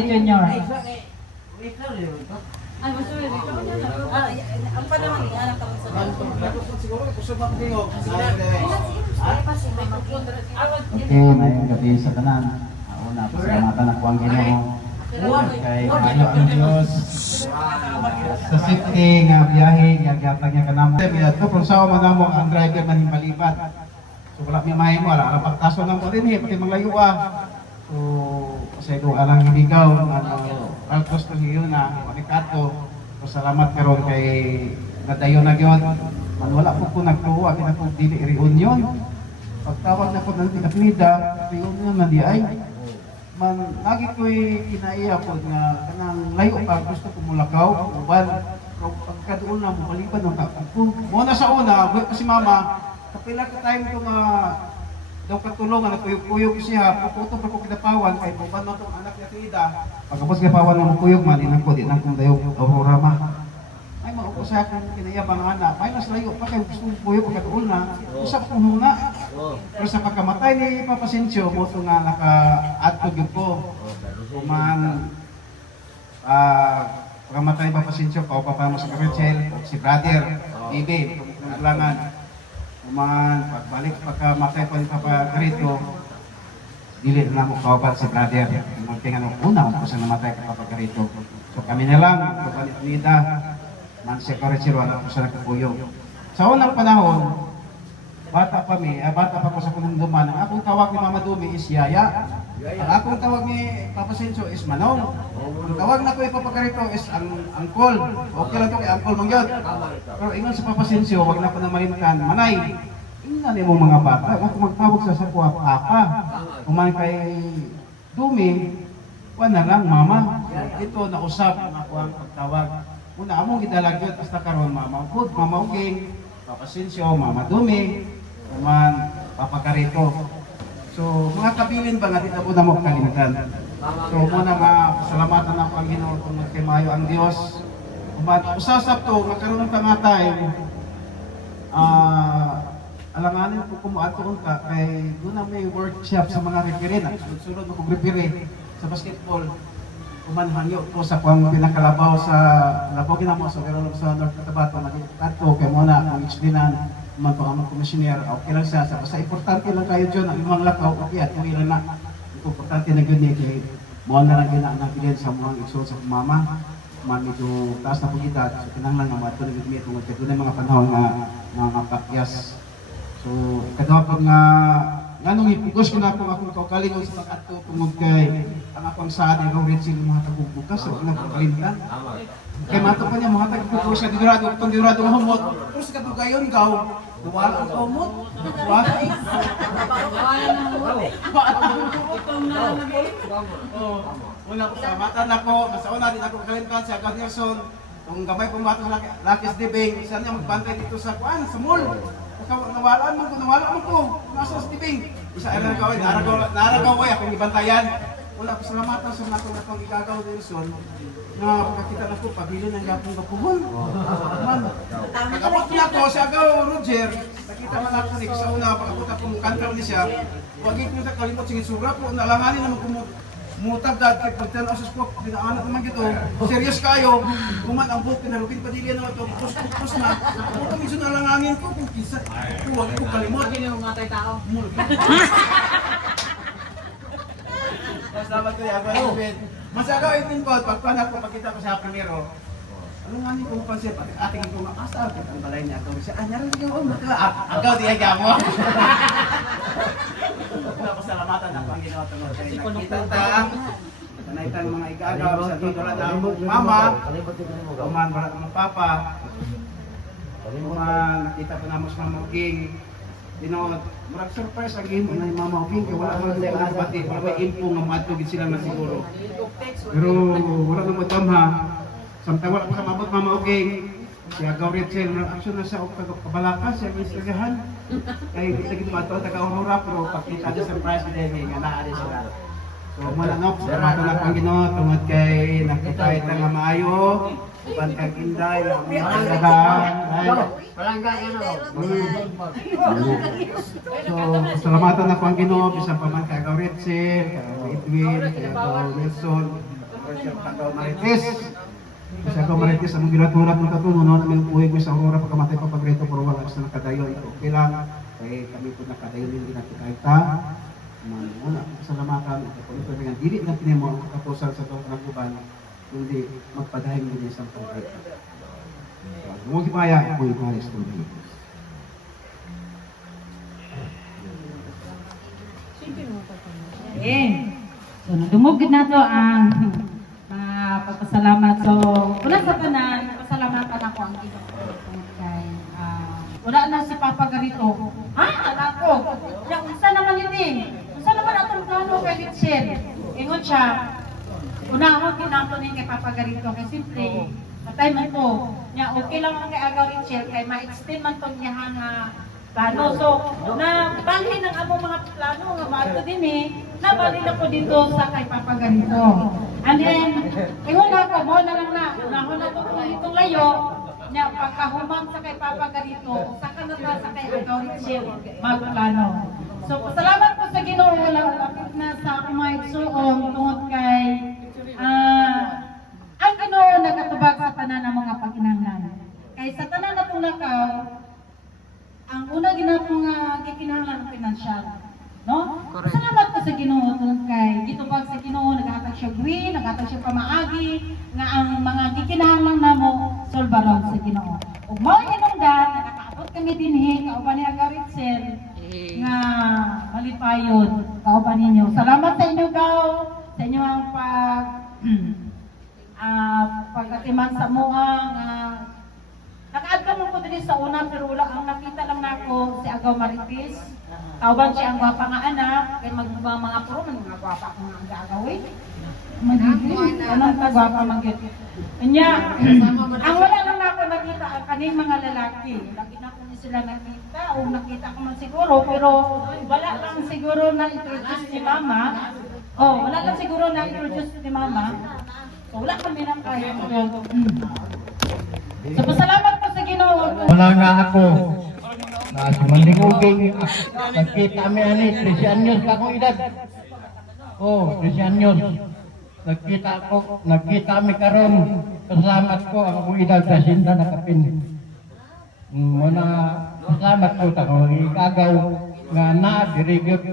Junior. Ay, masuri. Ang panahon ni anak ka sa Okay, mayong gabi sa tanan. Una, pasalamatan ako ang Ginoo. Kay maayo ang Dios sa safety nga biyahe nga gihatag niya kanamo. Ito kung saan man namo ang driver man himalipat. So wala mi mahi mo ala pagtaso nang ko dinhi pati manglayo So kasi do alang hibigaw altos to niyo na manikato. So salamat karon kay nadayon na gyud. Man wala po ko nagtuwa kinako dili reunion. Pagtawag na ko ng tinapnida, reunion man di ay man lagi ko'y kinaiya po nga kanang layo pa gusto ko mulakaw uban pagkadoon na mo baliban ng kakapun mo na sa una buhay pa si mama kapila ka time ko nga daw katulungan at kuyog-kuyog siya puputo pa ko kinapawan kay buban mo itong anak niya tida pagkapos kinapawan mo kuyog man inang ko di nang kung dayo aurora ma ay maupo sa akin kinaiya bang anak ay mas layo pa kay gusto kuyog pagkadoon na usap kong huna. Pero sa pagkamatay ni Papa Sintio, mo ito nga naka-adtog yun po. Kuman, pagkamatay ni Papa Sintio, pa mo si Rachel, si brother, Bibi, kailangan. Kuman, pagbalik pagkamatay po ni Papa Garito, dili na mo kaupat si brother. Magtingan ng una, kung saan namatay ka Papa Garito. So kami na lang, pagbalit nida, man si Rachel, wala po sa nagkapuyo. Sa unang panahon, bata pa ko sa Pununduman. Ang akong tawag ni Mama Dumi is Yaya. Ang akong tawag ni Papa Senso is Manong. Ang tawag na ko Papa Garito is Angkol. Okay lang to kay Angkol Mangyod. Pero ingon sa Papa Senso, wag na ko na malimtan. Manay, ingnan mo mga bata. Ako magtawag sa sapuha Papa. Kuman kay Dumi, wala lang Mama. Ito nausap na ako ang pagtawag. Una among gidalagyot hasta karon Mama Ugod, Mama Uging, Papa Sensio, Mama Dumi, kuman Papa Garito. So mga kabilin ba nga di na po na mo kalimutan. So muna nga pasalamatan ako ang Ginoo tungod kay maayo ang Dios. Kuman usasap to magkaroon ng tangatay. Alanganin ko kumuadto ka kay doon na may workshop sa mga referee na sunod ko referee sa basketball. Kuman hangyo ko sa kuang pinakalabaw sa labaw ginamo sa North Cotabato nagkatko kay mo na ang explainan man pa ang komisyoner okay lang siya sa importante lang kayo diyon ang imong lakaw okay at tuwi lang na importante na gyud ni kay mo na lang gina ang bilin sa mga igsoon sa mama man medyo taas na pugidad so kinahanglan nga maadto na gyud mi tungod kay dunay mga panahon nga mapakyas so kadawat nga nganong ipugos ko na akong kaugalingon sa pag-adto tungod kay ang akong saan ay raw rin sila mga tagbubukas so ang nagkakalimtan kay mato pa niya mga tagbubukas sa dinurado itong dinurado ng humot pero sa katugayon gaw duwala ang humot duwala una ko sa mata na ko sa una din ako kalimtan sa Agad Nelson kung gamay pong bato sa Lakis Dibing isa niya magbantay dito sa kuan sa mall nawalaan mo ko nasa Stibing isa ay gawin naragaw ko akong ibantayan wala ko salamatan sa nato na itong igagaw Nelson na pagkakita na ko pabili ng gapong kapuhon man pag-abot na ko sa agaw Roger nakita man ako ni sa una pag-abot ako mong kantor ni siya huwag ko sa kalimot sige sura po nalanganin naman mutag dad kay pagtan sa sport dinaanak naman gito serious kayo kuman ang book pinarupin padili na ito pus na puto minsan nalangangin ko kung kisa huwag ko kalimot Kini yung matay tao. salamat kay Abel masagaw itin ko pagpanak ko pagkita ko sa primero ano nga ni kung pansin pati ating ko makasa ang balay niya ako siya anyara niya oh agaw di aga mo pasalamatan ako ang ginawa tungod kay nakita ta kanaytan mga igagaw sa dito na mama kuman wala ng papa kuman nakita ko na mas mamuging marag surprise ang game na Mama Uging kaya wala man nila pati wala may info nga matugid sila na siguro pero wala nang matamha samtang wala pa sa mabot Mama Uging siya Gauriel na action na sa Kabalakas siya may istoryahan kaya kita gito mato taga-Aurora pero pagkita niya surprise din nga naa din sila so malanok salamat na ang Ginoo tungod kay nakita nga maayo uban kag inday ang Palangga yan ako. So, salamatan ako ang Ginoo bisan pa man kay Gauriel, kay Edwin, kay Nelson, Agaw Marites. Kasi Agaw Marites, ang ginaturat ng katuno, no, namin uwi ko sa Aurora pagkamatay pa pagreto, pero wala sa nakadayon. Okay lang, kaya kami po nakadayon yung ginatikaita. Wala, salamatan, ito dengan dili ng pinimo ang katapusan sa itong kanang hindi magpadahing din sa pagreto. Huwag ipaya, huwag ipaya sa pagreto. So, nadungog na to ang pagpasalamat. So, wala sa tanan, pasalamatan ako ang isang kay wala na si Papa Garito. Ha? Anak ko. Ya, unsa naman yun eh? Unsa naman atong plano kay Litzel? Ingon siya, unahon kinampunin kay Papa Garito kay simple, patay man to. Nya, okay lang ang kay Agaw Litzel kay ma-extend man tong niya nga plano. So, nabali ng among mga plano nga maato din eh. Nabali na po dito sa kay Papa Garito. And then, ingon ako, mo na lang na, unahon na itong layo, niya pagkahuman sa kay Papa Garito, sa kanata sa kay Agaw Litzel, magplano. So, pasalamat po sa Ginoo, wala lapit na sa akong mga igsuon tungod kay ang Ginoo nagatubag sa tanan ng mga pagkinahanglan. Kay sa tanan natong lakaw, ang una ginatong gikinahanglan ng pinansyal, no? Salamat po sa Ginoo tungod kay gitubag sa Ginoo naghatag siya buwi, naghatag siya pamaagi nga ang mga gikinahanglan namo solbaron sa Ginoo. Ug mao hinungdan nakaabot kami dinhi kauban ni Agaw Litzel nga malipayon kauban ninyo. Salamat sa inyo daw sa inyo ang pagkatiman sa mga nakaad ka mo ko din sa una pero wala ang nakita lang nako si Agaw Marites. Kauban siya ang gwapa nga anak, kay mga puro mga gwapa ko nga ang gagawin. Magiging, anong ka gwapa magyot. Kanya, ang wala lang nako nakita ang kaning mga lalaki. Lagi na ko sila nakita o nakita ko man siguro pero wala lang siguro na introduce ni Mama. Oh, wala lang siguro na introduce ni Mama. So wala kami na kaya. So pasalamat po sa Ginoo. Wala nga ako. Mandinguging nagkita kami ani 13 anyos ka akong edad. Oh, 13 anyos. Nagkita kami karon. Salamat ko ang akong edad sa sinda nakapin. Muna salamat ko ta kung igagaw nga na diri gyud.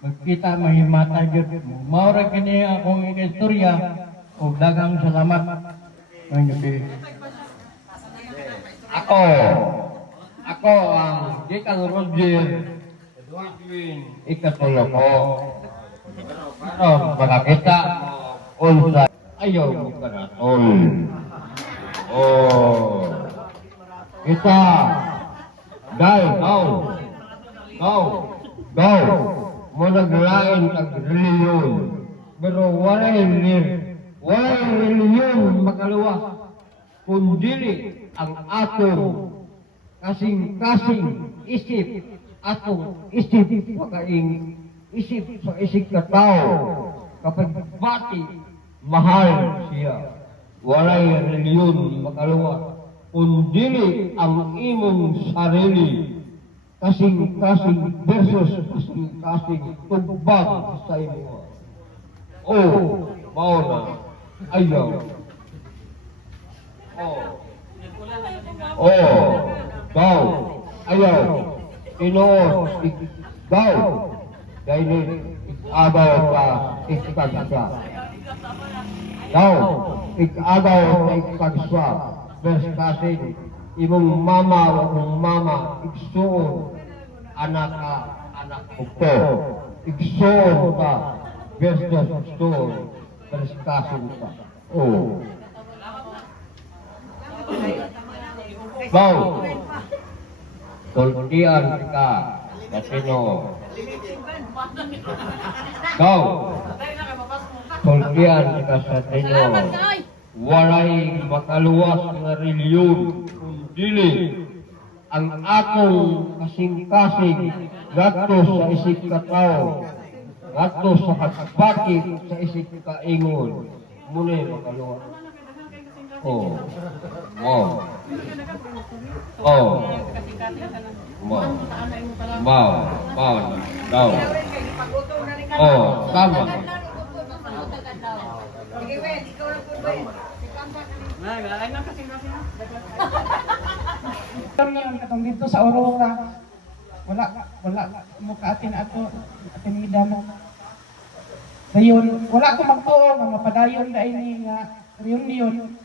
Magkita mahimata gyud. Mao ra kini akong istorya ug daghang salamat. Ako ang Deacon Roger Edwin ikatulo ko. Pero makakita unsa ayaw mo karatol. Oh. Kita dahil go mo naglain kag reliyon. Pero walay reliyon makaluwa. Kundi ang atong kasing-kasing isip, atong isip, pagkaing isip sa isip ka tao, kapag bati, mahal siya. Walay reliyon makaluwa, kundi ang imong sarili, kasing-kasing versus kasing-kasing tugbag sa imo. Oh, mauna, ayaw. Gaw, ayaw, inoon, gaw, dahil ikabaw ka, ikagsa. Gaw, ikabaw ka, ikagsa, versus kasi, imong mama o mong mama, iksuon, anak ka, anak ko. Iksuon ka, versus iksuon, versus kasi ka. Oh. Gaw, kultian ka, Latino. Gaw, kultian ka sa Latino. Walay makaluwas na reliyon, kundi ang atong kasing-kasing gato sa isip ka tao, gato sa kasbakit sa isip ka ingon, muli makaluwas. Oh. Wow. Oh. Wow. Wow. Wow. Wow. Oh, tama. Ay, na kasi. Yun, katong dito sa Aurora, wala mo kaatin ato, atinida mo. Dayon, wala ko magtuo nga mapadayon dahil ni nga reunion.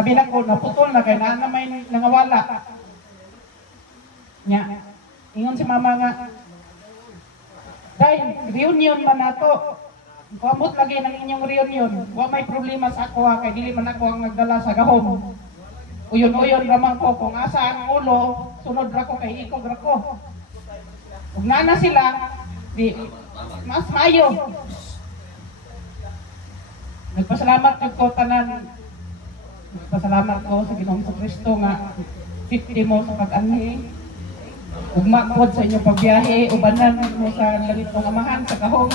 Abi na ko, naputol na kay na may nangawala. Nya, ingon si mama nga, dahil reunion man nato, kuamot lagi ng inyong reunion, wa may problema sa ako kay dili man ako ang nagdala sa gahom. Uyon-uyon ramang ko kung asa ang ulo, sunod ra ko kay ikog ra ko. Ug nana sila, di mas maayo. Nagpasalamat ko tanan. Nagpasalamat ko sa Ginoong Kristo nga 50 mo sa pag-anhi. Ugma pod sa inyong pagbiyahe, ubanan mo sa langit ng amahan sa kahong.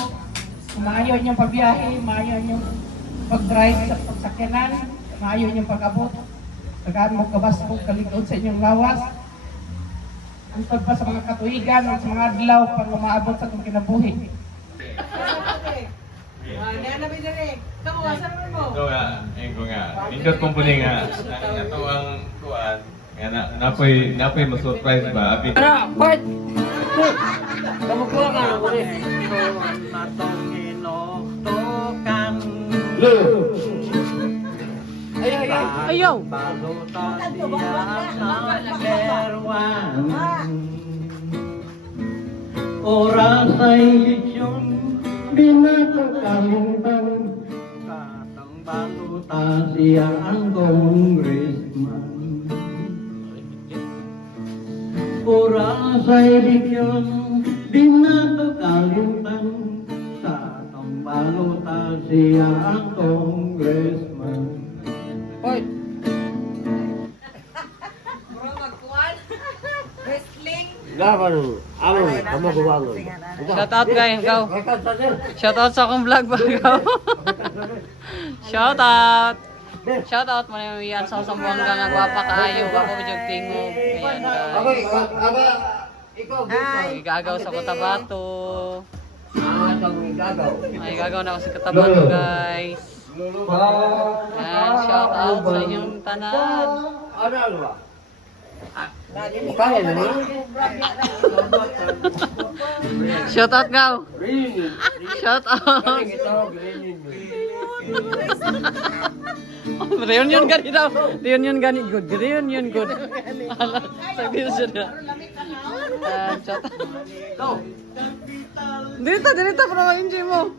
Maayo inyong pagbiyahe, maayo inyong pag-drive sa pagsakyanan, maayo inyong pag-abot. Tagaan mo kabasbog kaligod sa inyong lawas. Antod pa sa mga katuigan at sa mga adlaw pag umaabot sa itong kinabuhi. Ito nga, ko nga. Pindot kong puli nga. Ito ang kuwan. Nga napoy ma-surprise ba? Abi. Bart! Kamukuha ka na ko rin. Tuwan na tong hinoktokan. Ayaw! Balutan diya number one. Oras ay leksyon, di na ko kalimutan. Katang balutan Siya ang congressman. Oras ay leksyon, di na ko kalimutan. Sa tambalutan siya ang congressman. Shout out guys, go. Shout out sa akong vlog ba go. Shout out. Shout out mo na yan sa Sambuanga nga gwapa kaayo ako jud tingog. Ayan guys. Igagaw sa Cotabato. Ay gagaw na ako sa Cotabato guys. Ayan, shout out sa inyong tanan. Shout out gaw. Shout out. Reunion gani daw. Reunion gani good. Reunion good. Sabi siya. Shout out. Dito para ma-enjoy mo.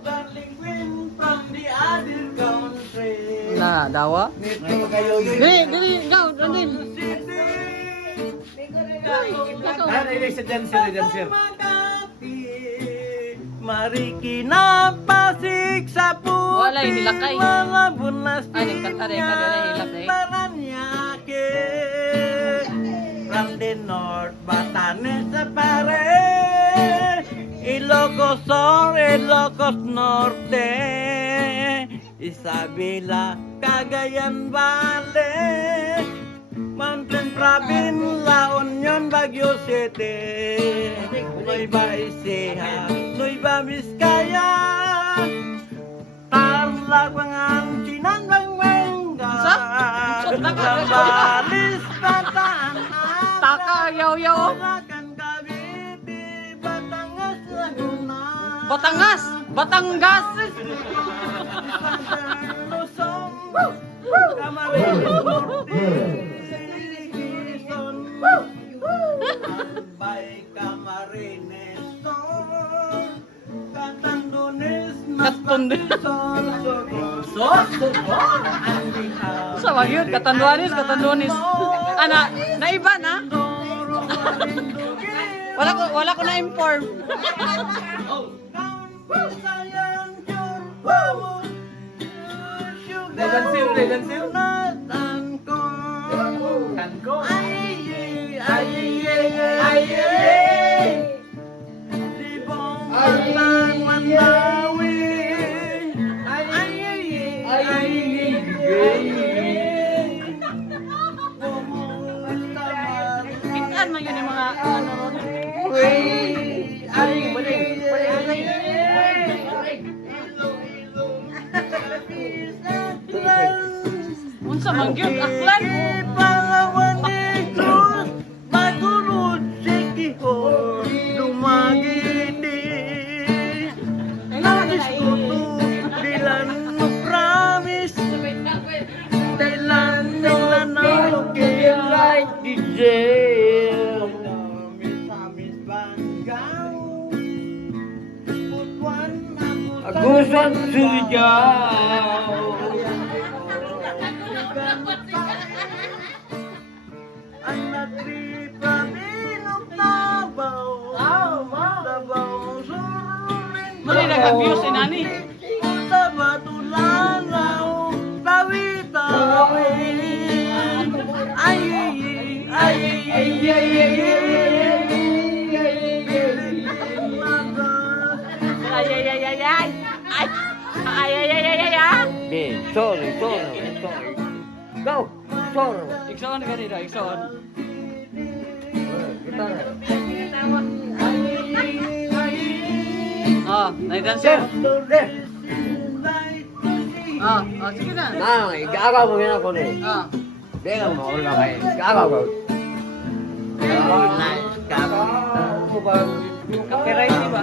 Darling queen from the other country. Na, dawa? Dili, gaw, andin. Mari kinapasik sa puting Wala, nilakay. mga bunas Ay, nagkanta rin, hilap na eh. Paranaque. From the north, Batanes sa pare Ilocos Sur, Ilocos Norte Isabela, Cagayan Valley Mountain Province, La Union, Baguio City Nueva Ecija, Nueva Vizcaya Tarlac, Panganchinan, Bangwenga Zambales, Bataan Taka, yaw. Bulacan, Cavite, Batangas, Laguna Batangas! Batangas! Luzon, Camarines Norte, Quezon, Albay, Camarines Sur, Catanduanes, Catanduanes. Sorsogon, Sa Baguio, Catanduanes. Ana, naiba na? Wala ko na-inform. Kitaan man yun yung mga ano ron. Unsa man gyud aklan? Pangawan ni Diyos, magulod si Gihon, lumagiti. Nais ko to, dilan mo promise, dilan ako kay right DJ. Agusan sujaw. Ang nagpipaminong tabaw, tabaw sururin. Mali nag-abuse si nani. Sa batulanaw, tawi-tawi. Ay, ay, ay, ay, ay, ay, sorry. Go, sorry. Iksoon ka dito, iksoon. Oh, naidancer. Oh, sige na. Igagaw mo yan ako ni. Oh. Di ka maula kayo. Igagaw ko. Copyright di ba?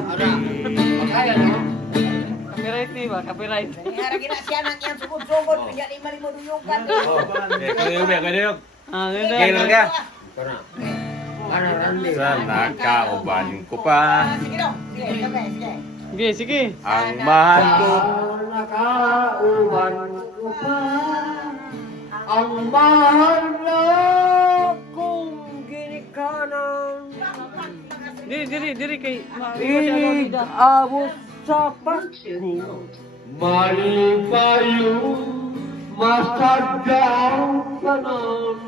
Copyright di ba? Copyright. Kayuyog. Ah, Kaya ganda. ka. Ano, Randy? Sa nakauban ko pa. Sige, sige. Ang mahal ko. Nakauban ko pa ang mahal na kong ginikanan. Diri kay Inig abot sa pagsinig. Malibayo, masadyaw kanan.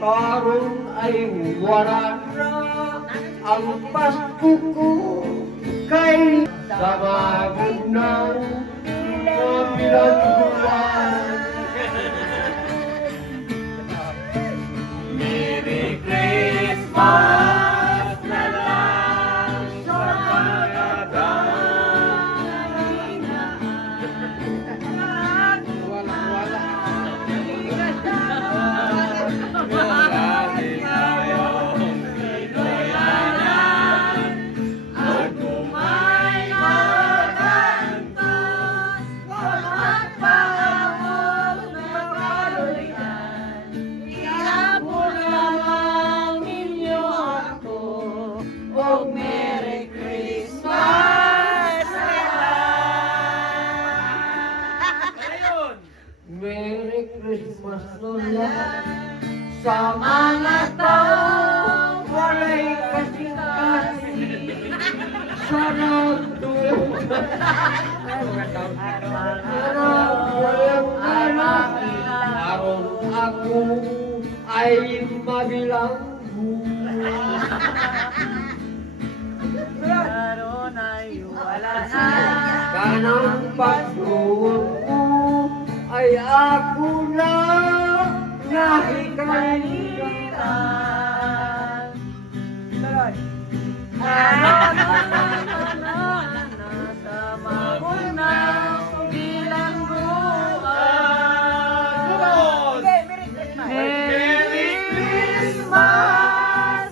Karon ay wala na ang Pasko ko kay sa magugnaw na pinagbuwan. Merry Christmas na lang sa Merry Christmas Lola sa mga taong walay kasing-kasing sarap tulong anak aron ako ay mabilanggo aron ay wala na kanang pagtuon ko ay ako na nahikalitan. Sa magunang bilangguan. Merry Christmas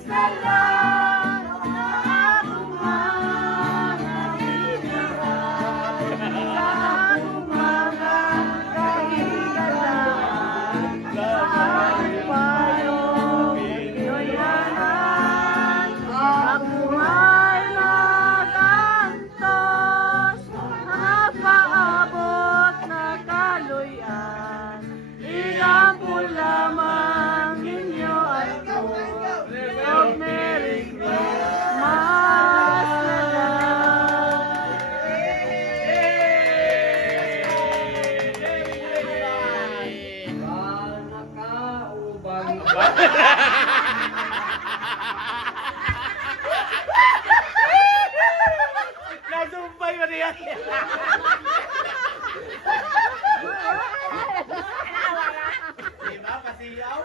na lang ang mga Nasumpay mo niya. Diba, pasiyaw?